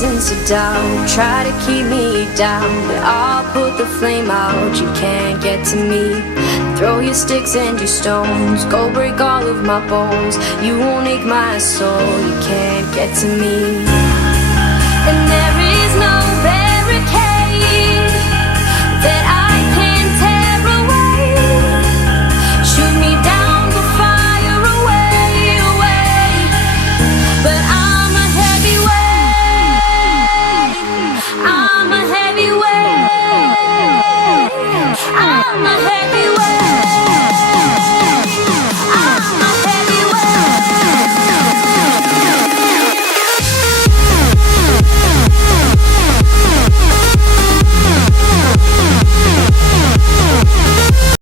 reasons to doubt, try to keep me down, but I'll put the flame out. You can't get to me. Throw your sticks and your stones, go break all of my bones. You won't ache my soul, you can't get to me. And